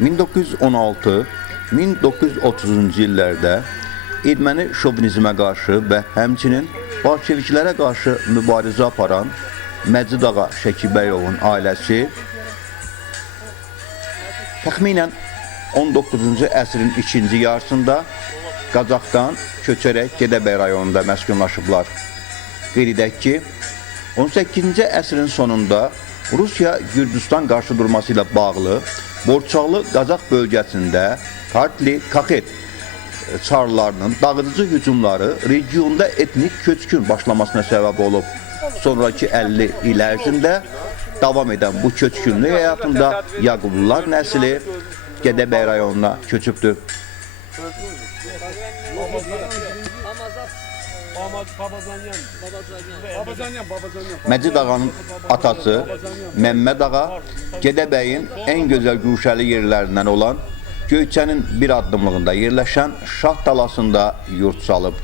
1916-1930-cu illərdə erməni şovinizmə qarşı və həmçinin bolşeviklərə qarşı mübarizə aparan Məcid ağa Şəkibəyovun ailəsi təxminən 19-cu əsrin ikinci yarısında Qazaxdan köçərək Gədəbəy rayonunda məskunlaşıblar. Qeyd edək ki, 18-ci əsrin sonunda Rusiya Gürcüstan qarşıdurması ilə bağlı Borçaqlı Qazax bölgəsində Kartli Kaxet çarlarının dağıdıcı hücumları regionda etnik köçkün başlamasına səbəb olub. Sonraki 50 il ərzində davam edən bu köçkünlük həyatında Yaqublular nəsli Gədəbəy rayonuna köçübdür. Məcid ağanın atası Məmməd ağa Gədəbəyin ən gözəl güşəli yerlərindən olan Göyçənin bir addımlığında yerləşən Şah talasında yurt salıb.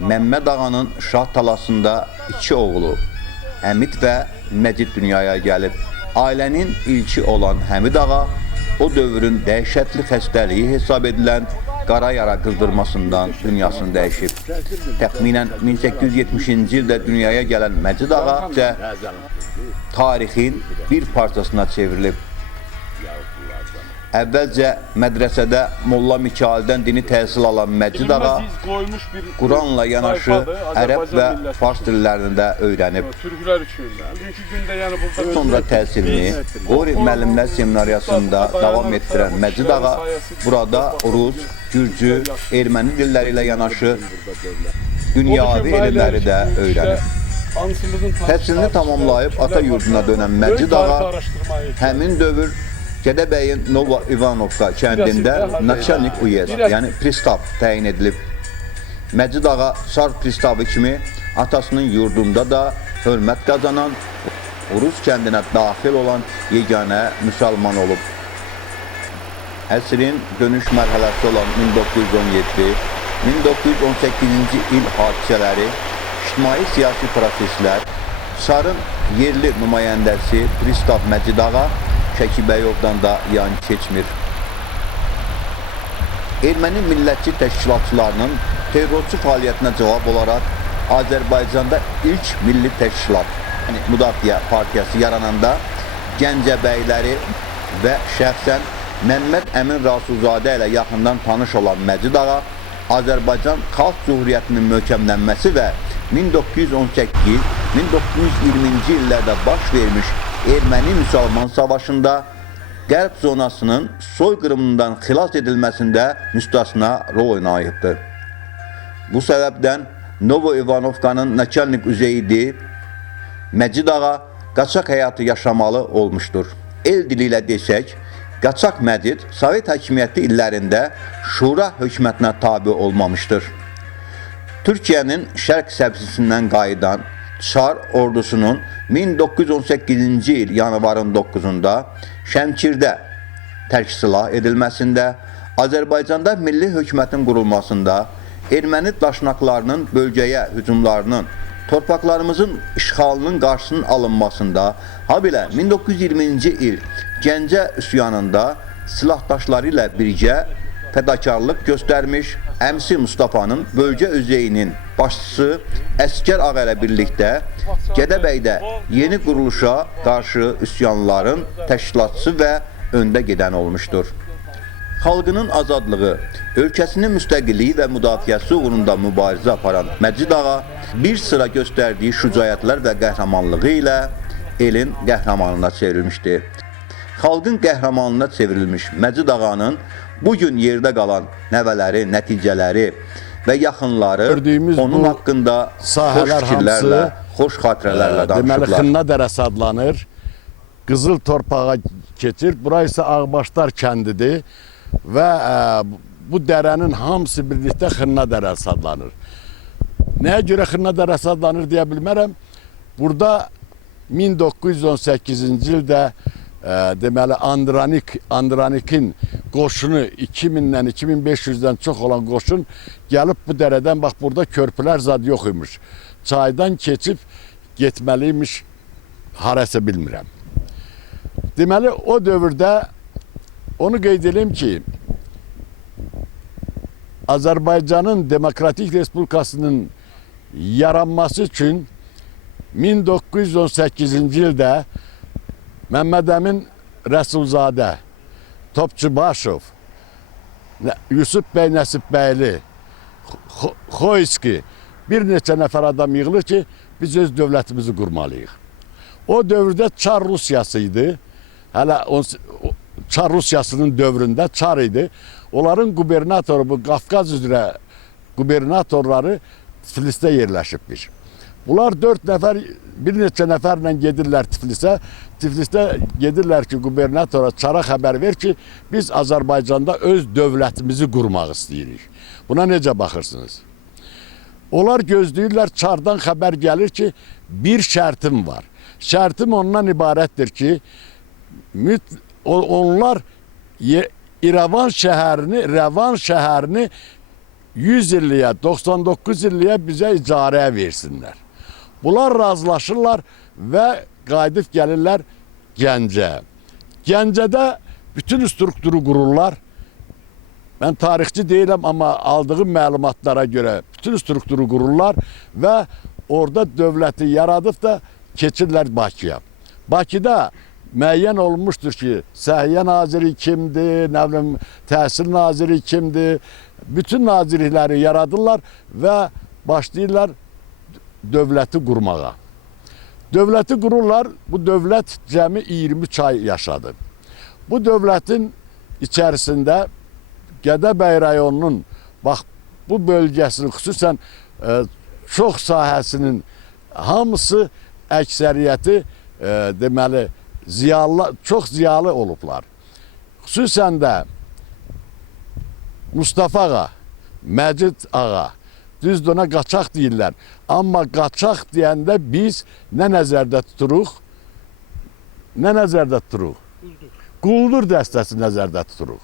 Məmməd ağanın Şah talasında 2 oğlu Həmid və Məcid dünyaya gəlib. Ailənin ilki olan Həmid ağa o dövrün dəhşətli xəstəliyi hesab edilən qara yara qızdırmasından dünyasını dəyişib. Təxminən 1870-ci ildə dünyaya gələn Məcid Ağa isə tarixin bir parçasına çevrilib. Əvvəlcə mədrəsədə Molla Mikaildən dini təhsil alan Məcid Ağa Quranla yanaşı ərəb və fars dillərini də öyrənib. Sonra təhsilini Qori müəllimlər seminariyasında davam etdirən Məcid Ağa burada rus, gürcü, erməni dilləri ilə yanaşı dünyavi elmləri də öyrənib. Təhsilini tamamlayıb ata yurduna dönən Məcid Ağa həmin dövr Gədəbəyin Nova İvanovka kəndində naçalnik uyez, yəni pristav təyin edilib. Məcid Ağa Sar pristavı kimi atasının yurdunda da hörmət qazanan, Urus kəndinə daxil olan yeganə müsəlman olub. Əsrin dönüş mərhələsi olan 1917-1918-ci il hadisələri, ictimai-siyasi proseslər, Sarın yerli nümayəndəsi Pristav Məcid Ağa Şəkibəyovdan da yan keçmir. Erməni millətçi təşkilatçılarının terrorçu fəaliyyətinə cavab olaraq Azərbaycanda ilk milli təşkilat, yəni Müdafiə Partiyası yarananda Gəncəbəyləri və şəxsən Məmməd Əmin Rasulzadə ilə yaxından tanış olan Məcid Ağa Azərbaycan Xalq Cümhuriyyətinin möhkəmlənməsi və 1918-1920-ci illərdə baş vermiş Erməni-Müsəlman savaşında Qərb zonasının soyqırımından xilas edilməsində müstəsna rol oynayıbdır. Bu səbəbdən Novo İvanovkanın naçalnik üzeyidi Məcid Ağa qaçaq həyatı yaşamalı olmuşdur. El dili ilə desək, qaçaq Məcid Sovet hakimiyyəti illərində Şura hökumətinə tabi olmamışdır. Türkiyənin şərq səbzisindən qayıdan Çar ordusunun 1918-ci il yanvarın 9-da Şəmkirdə tərk silah edilməsində, Azərbaycanda milli hökumətin qurulmasında, erməni daşnaqlarının bölgəyə hücumlarının, torpaqlarımızın işğalının qarşısının alınmasında, habelə 1920-ci il Gəncə üsyanında silahdaşları ilə birgə fədakarlıq göstərmiş, əmsi Mustafa'nın bölgə üzeyinin başçısı Əskər Ağa ilə birlikdə Gədəbəydə yeni quruluşa qarşı üsyanların təşkilatçısı və öndə gedən olmuşdur. Xalqının azadlığı, ölkəsinin müstəqilliyi və müdafiəsi uğrunda mübarizə aparan Məcid Ağa bir sıra göstərdiyi şücaətlər və qəhrəmanlığı ilə elin qəhrəmanına çevrilmişdir. Xalqın qəhrəmanına çevrilmiş Məcid Ağanın bugün yerdə qalan nəvələri, nəticələri və yaxınları onun haqqında xoş fikirlərlə, xoş xatirələrlə danışırlar. Deməli, Xınna dərəsi adlanır, Qızıl torpağa keçir. Bura isə Ağbaşlar kəndidir və bu dərənin hamısı birlikdə Xınna dərəsi adlanır. Nəyə görə Xınna dərəsi adlanır deyə bilmərəm. Burada 1918-ci ildə deməli Andranikin qoşunu 2000-dən 2500-dən çox olan qoşun gəlib bu dərədən, bax burada körpülər zad yox imiş. Çaydan keçib getməliymiş, harasa bilmirəm. Deməli o dövrdə onu qeyd edeyim ki, Azərbaycanın Demokratik Respublikasının yaranması üçün 1918-ci ildə Məmməd Əmin Rəsulzadə, Topçubaşov, Yusuf bəy Nəsibbəyli, Xoyski, bir neçə nəfər adam yığılır ki, biz öz dövlətimizi qurmalıyıq. O dövrdə Çar Rusiyası idi, hələ Çar Rusiyasının dövründə Çar idi. Onların qubernatoru, bu Qafqaz üzrə qubernatorları Tiflisdə yerləşibdir. Bunlar 4 nəfər, bir neçə nəfərlə gedirlər Tiflisə. Tiflisdə gedirlər ki, qubernatora, Çara xəbər ver ki, biz Azərbaycanda öz dövlətimizi qurmaq istəyirik. Buna necə baxırsınız? Onlar gözləyirlər, Çardan xəbər gəlir ki, bir şərtim var. Şərtim ondan ibarətdir ki, onlar İrəvan şəhərini 100 illiyə, 99 illiyə bizə icarəyə versinlər. Bunlar razılaşırlar və qayıdıb gəlirlər Gəncə. Gəncədə bütün strukturu qururlar. mən tarixçi deyiləm, amma aldığım məlumatlara görə bütün strukturu qururlar və orada dövləti yaradıb da keçirlər Bakıya. Bakıda müəyyən olmuşdur ki, Səhiyyə naziri kimdir, nə bilim, Təhsil naziri kimdir, bütün nazirlikləri yaradırlar və başlayırlar dövləti qurmağa. Dövləti qururlar, bu dövlət cəmi 23 ay yaşadı. Bu dövlətin içərisində Gədəbəy rayonunun, bax, bu bölgəsinin, xüsusən çox sahəsinin hamısı, əksəriyyəti deməli, çox ziyalı olublar. Xüsusən də Mustafa ağa, Məcid ağa, düzdür ona qaçaq deyirlər. Amma qaçaq deyəndə biz nə nəzərdə tuturuq? Nə nəzərdə tuturuq? Quldur dəstəsi nəzərdə tuturuq.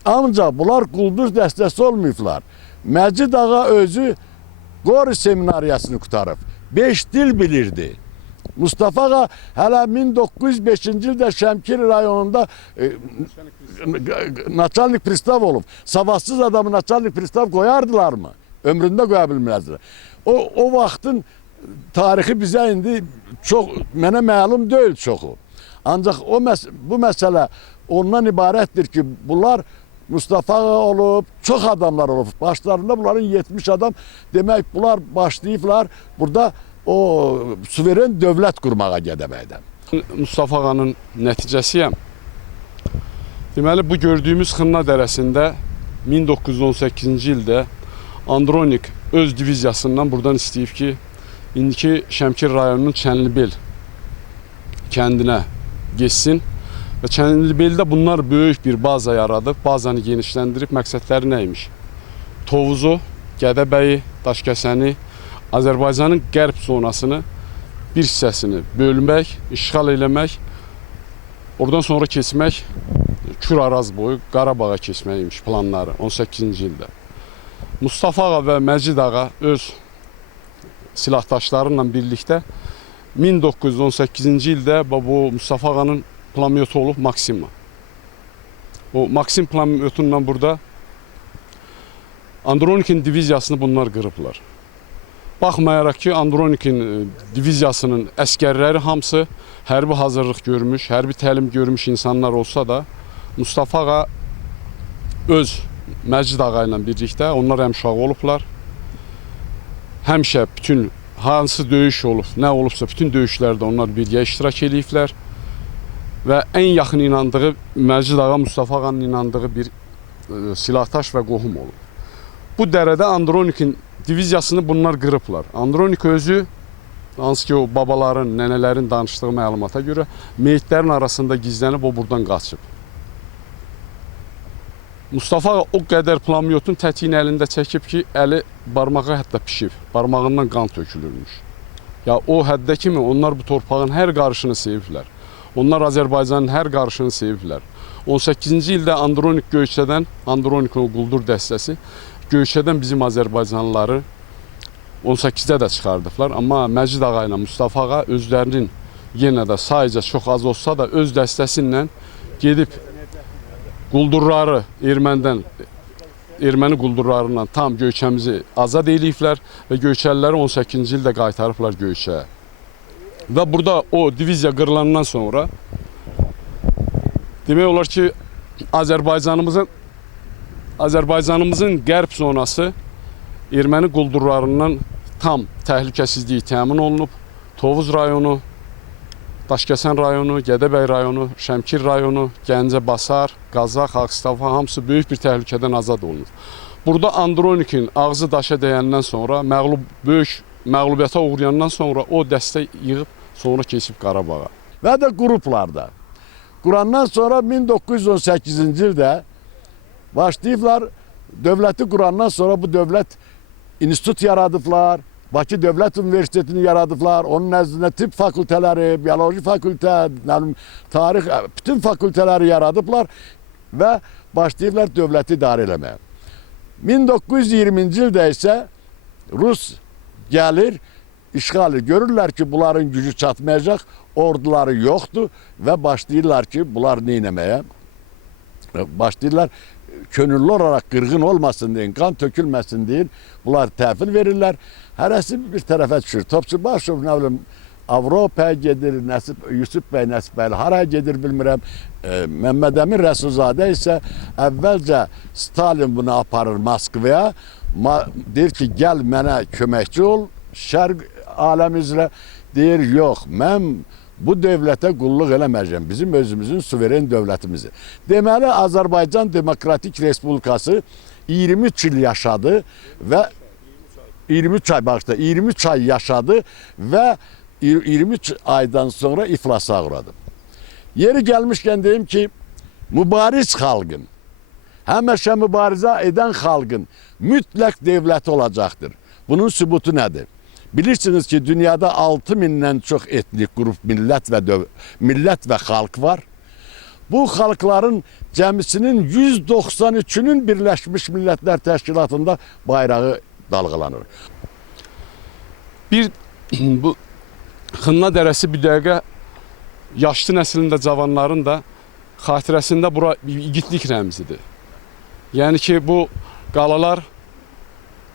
Ancaq bunlar quldur dəstəsi olmayıblar. Məcid ağa özü Qori seminariyasını qutarıb. 5 dil bilirdi. Mustafa ağa hələ 1905-ci ildə Şəmkir rayonunda naçalnik pristav olub. Savadsız adamı naçalnik pristav qoyardılar mı? Ömründə qoya bilməzdilər. O vaxtın tarixi bizə indi mənə məlum deyil çoxu. Ancaq bu məsələ ondan ibarətdir ki, bunlar Mustafa ağa olub, çox adamlar olub. Başlarında bunların 70 adam, demək bunlar başlayıblar burada o suveren dövlət qurmağa Gədəbəydən. Mustafa ağanın nəticəsiyəm. Deməli, bu gördüyümüz Xınna dərəsində 1918-ci ildə Andronik öz diviziyasından buradan istəyib ki, indiki Şəmkir rayonunun Çənlibel kəndinə geçsin və Çənlibeldə bunlar böyük bir baza yaradıb, bazanı genişləndirib, məqsədləri nəymiş? Tovuzu, Gədəbəyi, Daşkəsəni, Azərbaycanın qərb zonasını, bir hissəsini bölmək, işğal eləmək, oradan sonra keçmək, Kür Araz boyu Qarabağa keçməkmiş planları 18-ci ildə. Mustafa ağa və Məcid ağa öz silahdaşlarıyla birlikdə 1918-ci ildə bu Mustafa ağanın plamyotu olub Maksima. O Maksim plamyotundan burada Andronikin diviziyasını bunlar qırıblar. Baxmayaraq ki, Andronikin diviziyasının əskərləri hamısı hərbi hazırlıq görmüş, hərbi təlim görmüş insanlar olsa da, Mustafa ağa öz Məcid ağa ilə birlikdə, onlar həmşağı olublar. Həmişə bütün hansı döyüş olub, nə olubsa bütün döyüşlərdə onlar birgə iştirak ediblər. Və ən yaxın inandığı, Məcid ağa Mustafa ağanın inandığı bir silahdaş və qohum olub. Bu dərədə Andronikin diviziyasını bunlar qırıblar. Andronik özü, hansı ki o babaların, nənələrin danışdığı məlumata görə meyitlərin arasında gizlənib o buradan qaçıb. Mustafa ağa o qədər plamyotun tətiyini əlində çəkib ki, əli barmağı hətta pişib, barmağından qan tökülürmüş. Ya o həddə kimi onlar bu torpağın hər qarışını seviblər. Onlar Azərbaycanın hər qarışını seviblər. 18-ci ildə Andronik Göyçədən, Andronikin o quldur dəstəsi, Göyçədən bizim Azərbaycanlıları 18-də də çıxardıblar. Amma Məcid ağa ilə Mustafa ağa özlərinin yenə də sayıca çox az olsa da öz dəstəsi ilə gedib quldurları erməni quldurlarından tam Göyçəmizi azad ediblər və Göyçəliləri 18-ci ildə qaytarıblar Göyçəyə. Və burada o diviziya qırılandan sonra demək olar ki, Azərbaycanımızın qərb zonası erməni quldurlarından tam təhlükəsizliyi təmin olunub. Tovuz rayonu, Daşkəsən rayonu, Gədəbəy rayonu, Şəmkir rayonu, Gəncə, Basar, Qazax, Ağstafa hamısı böyük bir təhlükədən azad olunur. Burada Andronikin ağzı daşa dəyəndən sonra, böyük məğlubiyyata uğrayandan sonra o dəstə yığıb sonra keçib Qarabağa. Və də qruplarda. Qurandan sonra 1918-ci ildə başlayıblar, dövləti qurandan sonra bu dövlət institut yaradıblar, Bakı Dövlət Universitetini yaradıblar, onun nəzdində tibb fakültələri, bioloji fakültə, tarix, bütün fakültələri yaradıblar və başlayıblar dövləti idarə eləməyə. 1920-ci ildə isə Rus gəlir, işğalı görürlər ki, bunların gücü çatmayacaq, orduları yoxdur və başlayırlar ki, bunlar nə eləməyə? Başlayırlar könüllü olarak kırgın olmasın deyin, kan tökülmesin deyin. Bunlar təhvil verirler. Hərəsi bir tərəfə düşür. Topçu Başov ne bileyim Avropa'ya gedir, Yusuf Bey Nəsib Beyli haraya gedir bilmirəm. Məhəmməd Əmin Rəsulzadə isə əvvəlcə Stalin bunu aparır Moskvaya. Deyir ki, gəl mənə köməkçi ol, şərq aləmi üzrə. Deyir, yox, mən bu dövlətə qulluq eləməyəcəm, bizim özümüzün suveren dövlətimizdir. Deməli, Azərbaycan Demokratik Respublikası 23 il yaşadı və 23 ay yaşadı və 23 aydan sonra iflasa uğradı. Yeri gelmişken deyim ki, mübariz xalqın, həmişə mübarizə edən xalqın mütləq devləti olacaqdır. Bunun sübutu nədir? Bilirsiniz ki, dünyada 6000'dən çox etnik qrup, millət və xalq var. Bu xalqların cəmisinin 193'ünün Birləşmiş Millətlər Təşkilatında bayrağı dalğalanır. Bu Xınna dərəsi bir dəqiqə yaşlı nəslində cavanların da xatirəsində bura igidlik rəmzidir. Yəni ki, bu qalalar,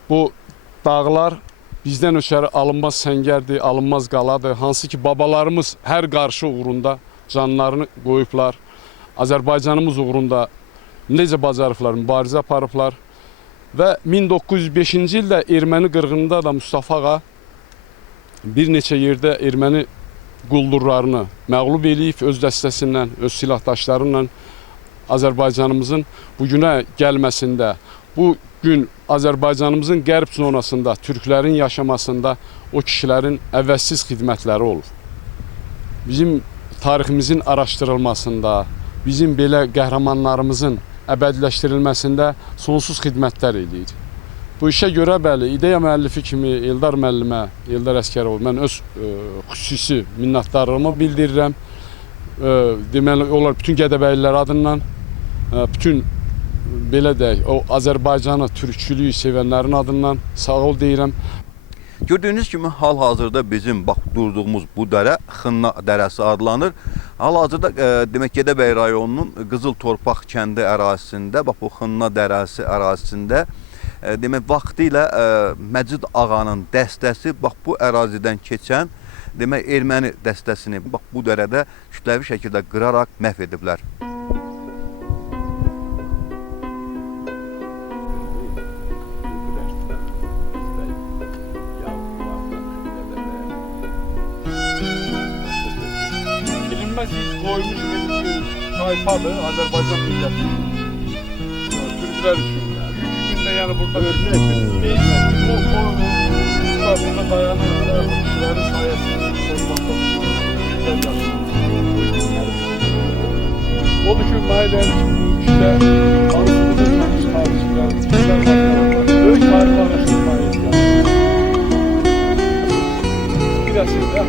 bu dağlar bizdən öçəri alınmaz səngərdir, alınmaz qaladır. Hansı ki, babalarımız hər qarşı uğrunda canlarını qoyublar. Azərbaycanımız uğrunda necə bacarıblar, mübarizə aparıblar. Və 1905-ci ildə erməni qırğınında da Mustafa Ağa bir neçə yerdə erməni quldurlarını məğlub eləyib öz dəstəsindən, öz silahdaşlarıyla Azərbaycanımızın bugünə gəlməsində, bu gün Azərbaycanımızın qərb zonasında, türklərin yaşamasında o kişilərin əvəzsiz xidmətləri olub. Bizim tariximizin araşdırılmasında, bizim belə qəhrəmanlarımızın əbədiləşdirilməsində sonsuz xidmətlər edir. Bu işə görə bəli, ideya müəllifi kimi Eldar müəllimə, Eldar Əskərov, mən öz xüsusi minnətdarlığımı bildirirəm. Deməli, onlar bütün Gədəbəylilər adından, bütün belə deyək, o Azərbaycanı, türkçülüyü sevənlərin adından sağ ol deyirəm. Gördüyünüz kimi hal-hazırda bizim bax durduğumuz bu dərə Xınna dərəsi adlanır. Hal-hazırda demək Gədəbəy rayonunun Qızıl Torpaq kəndi ərazisində, bax bu Xınna dərəsi ərazisində demək vaxtilə Məcid Ağanın dəstəsi bax bu ərazidən keçən demək erməni dəstəsini bax bu dərədə kütləvi şəkildə qıraraq məhv ediblər. Bilinməz iz qoymuş bir tayfadır Azərbaycan milləti. Türklər üçün. Yani burada örnek burada dayanır kişilerin sayesinde o düşün mahallenin işte anısını tarihçiler büyük tarih araştırmayı bir resimde